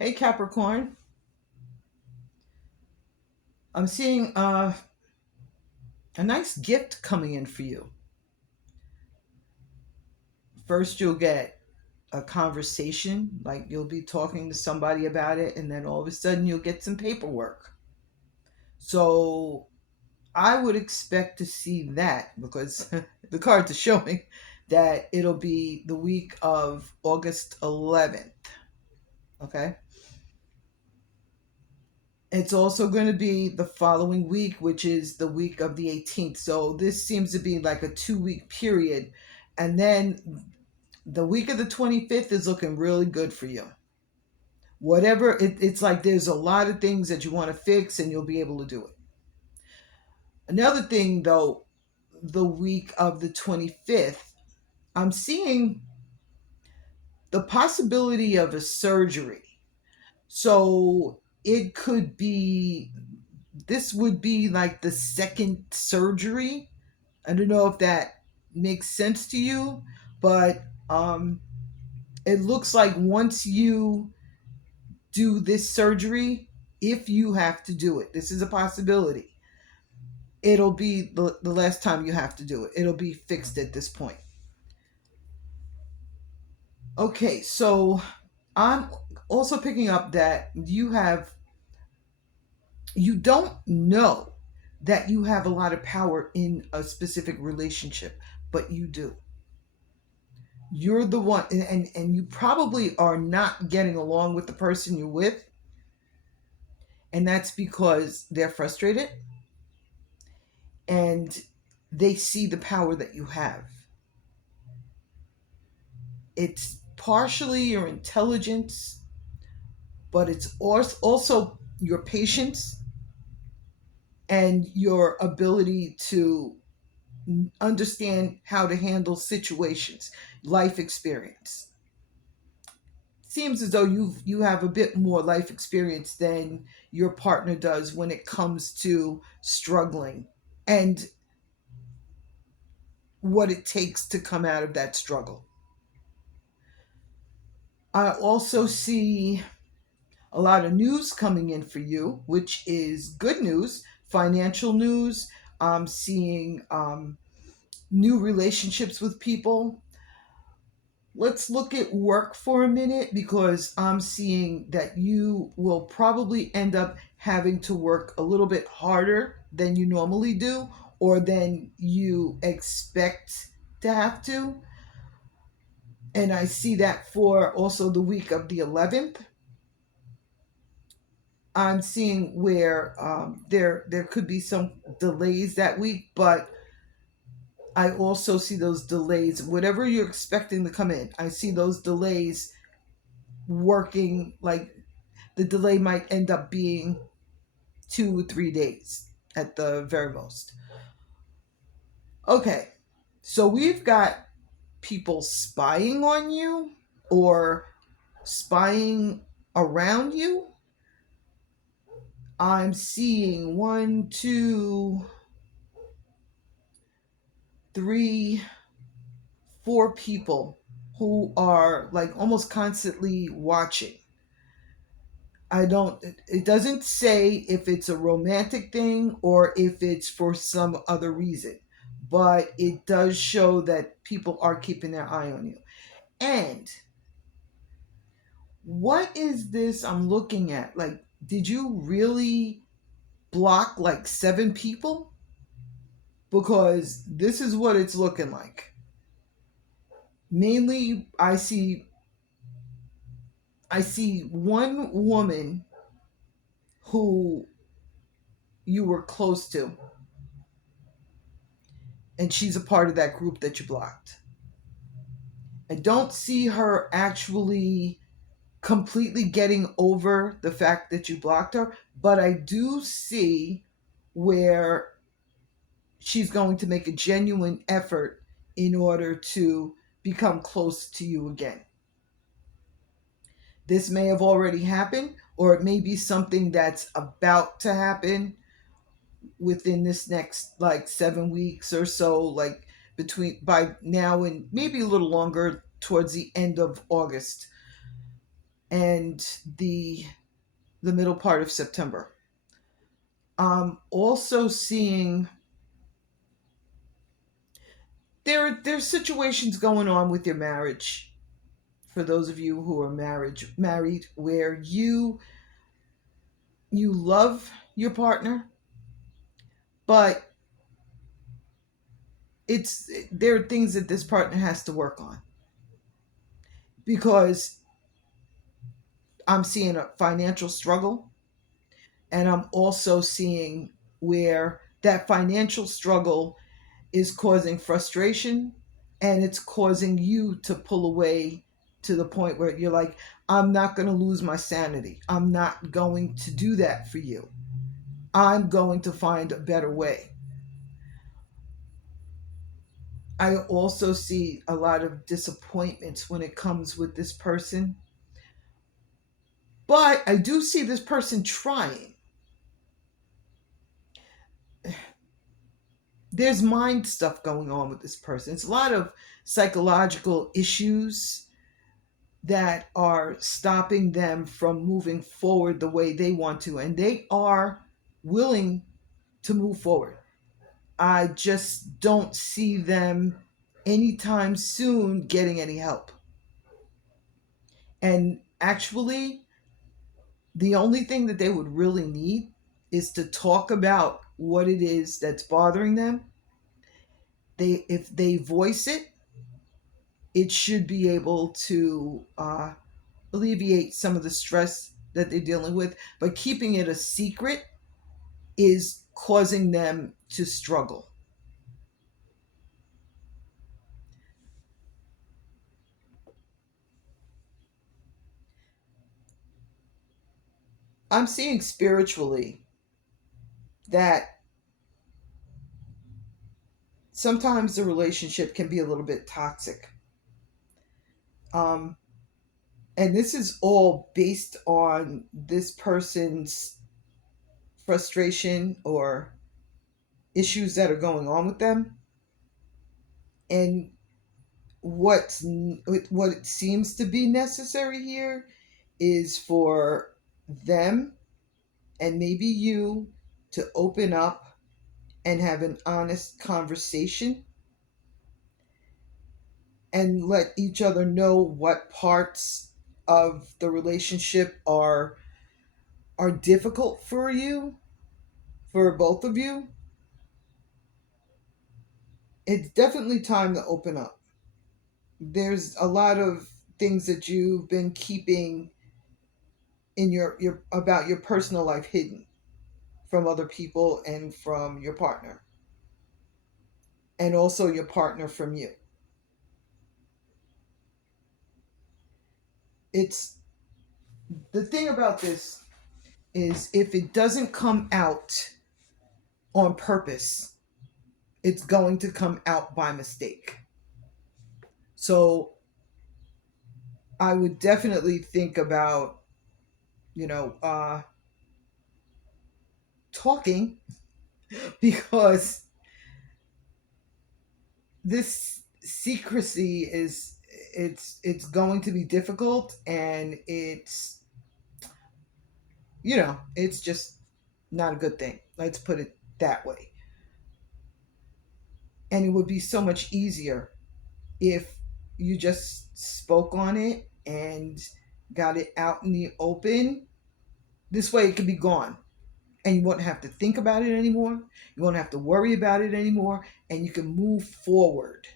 Hey Capricorn, I'm seeing a nice gift coming in for you. First, you'll get a conversation, like you'll be talking to somebody about it, and then all of a sudden, you'll get some paperwork. So, I would expect to see that because the cards are showing that it'll be the week of August 11th. Okay. It's also going to be the following week, which is the week of the 18th. So this seems to be like a 2 week period. And then the week of the 25th is looking really good for you. Whatever, it's like there's a lot of things that you want to fix and you'll be able to do it. Another thing, though, the week of the 25th, I'm seeing the possibility of a surgery. So it could be, this would be like the second surgery. I don't know if that makes sense to you, but it looks like once you do this surgery, if you have to do it, this is a possibility. It'll be the last time you have to do it. It'll be fixed at this point. Okay, so I'm also picking up that you don't know that you have a lot of power in a specific relationship, but you do. You're the one, and you probably are not getting along with the person you're with, and that's because they're frustrated and they see the power that you have. It's partially your intelligence, but it's also your patience and your ability to understand how to handle situations, life experience. Seems as though you have a bit more life experience than your partner does when it comes to struggling and what it takes to come out of that struggle. I also see a lot of news coming in for you, which is good news, financial news. I'm seeing new relationships with people. Let's look at work for a minute because I'm seeing that you will probably end up having to work a little bit harder than you normally do or than you expect to have to. And I see that for also the week of the 11th. I'm seeing where there could be some delays that week, but I also see those delays. Whatever you're expecting to come in, I see those delays working. Like the delay might end up being 2 or 3 days at the very most. Okay, so we've got people spying on you or spying around you. I'm seeing one, two, three, four people who are like almost constantly watching. I don't, it doesn't say if it's a romantic thing or if it's for some other reason, but it does show that people are keeping their eye on you. And what is this I'm looking at? Like, did you really block like 7 people? Because this is what it's looking like. Mainly, I see one woman who you were close to, and she's a part of that group that you blocked. I don't see her actually completely getting over the fact that you blocked her, but I do see where she's going to make a genuine effort in order to become close to you again. This may have already happened, or it may be something that's about to happen within this next like 7 weeks or so, like between by now and maybe a little longer towards the end of August. and the middle part of September. Also seeing there's situations going on with your marriage, for those of you who are married, where you love your partner, but there are things that this partner has to work on, because I'm seeing a financial struggle, and I'm also seeing where that financial struggle is causing frustration, and it's causing you to pull away, to the point where you're like, I'm not going to lose my sanity. I'm not going to do that for you. I'm going to find a better way. I also see a lot of disappointments when it comes with this person, but I do see this person trying. There's mind stuff going on with this person. It's a lot of psychological issues that are stopping them from moving forward the way they want to, and they are willing to move forward. I just don't see them anytime soon getting any help. And actually, the only thing that they would really need is to talk about what it is that's bothering them. If they voice it, it should be able to alleviate some of the stress that they're dealing with. But keeping it a secret is causing them to struggle. I'm seeing spiritually that sometimes the relationship can be a little bit toxic. Um, and this is all based on this person's frustration or issues that are going on with them. And what it seems to be necessary here is for them, and maybe you, to open up and have an honest conversation and let each other know what parts of the relationship are difficult for you, for both of you. It's definitely time to open up. There's a lot of things that you've been keeping in your about your personal life hidden from other people and from your partner, and also your partner from you. It's the thing about this is, if it doesn't come out on purpose, it's going to come out by mistake. So I would definitely think about, you know, talking, because this secrecy is, it's going to be difficult, and it's just not a good thing. Let's put it that way. And it would be so much easier if you just spoke on it and got it out in the open. This way it could be gone. And you won't have to think about it anymore. You won't have to worry about it anymore. And you can move forward.